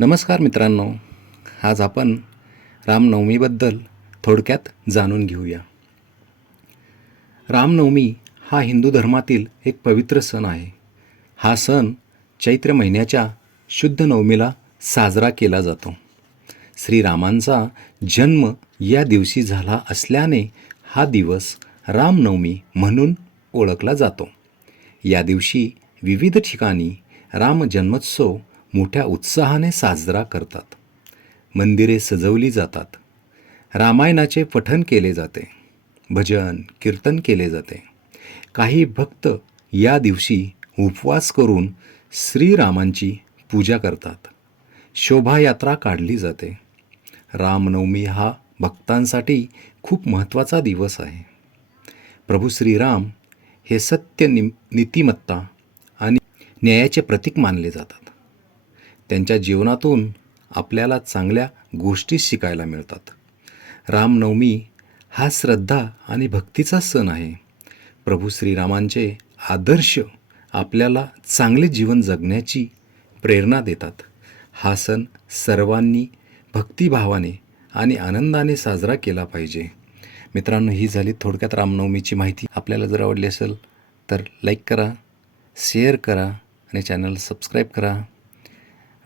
नमस्कार मित्रांनो, आज आपण रामनवमीबद्दल थोडक्यात जाणून घेऊया. रामनवमी हा हिंदू धर्मातील एक पवित्र सण आहे. हा सण चैत्र महिन्याच्या शुद्ध नवमीला साजरा केला जातो. श्रीरामांचा जन्म या दिवशी झाला असल्याने हा दिवस रामनवमी म्हणून ओळखला जातो. या दिवशी विविध ठिकाणी राम जन्मोत्सव मोठ्या उत्साहाने साजरा करतात. मंदिरे सजवली जातात. रामायणाचे पठण केले जाते. भजन कीर्तन केले जाते. काही भक्त या दिवशी उपवास करून श्रीरामांची पूजा करतात. शोभायात्रा काढली जाते. रामनवमी हा भक्तांसाठी खूप महत्त्वाचा दिवस आहे. प्रभू श्रीराम हे सत्य, नीतिमत्ता आणि न्यायाचे प्रतीक मानले जातात. त्यांच्या जीवनातून आपल्याला चांगल्या गोष्टी शिकायला मिळतात. रामनवमी हा श्रद्धा आणि भक्तीचा सण आहे. प्रभू श्रीरामांचे आदर्श आपल्याला चांगले जीवन जगण्याची प्रेरणा देतात. हा सण सर्वांनी भक्तिभावाने आणि आनंदाने साजरा केला पाहिजे. मित्रांनो, ही झाली थोडक्यात रामनवमीची माहिती. आपल्याला जर आवडली असेल तर लाईक करा, शेअर करा आणि चॅनल सबस्क्राईब करा.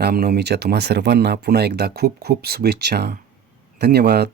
रामनवमीच्या तुम्हा सर्वांना पुन्हा एकदा खूप खूप शुभेच्छा. धन्यवाद.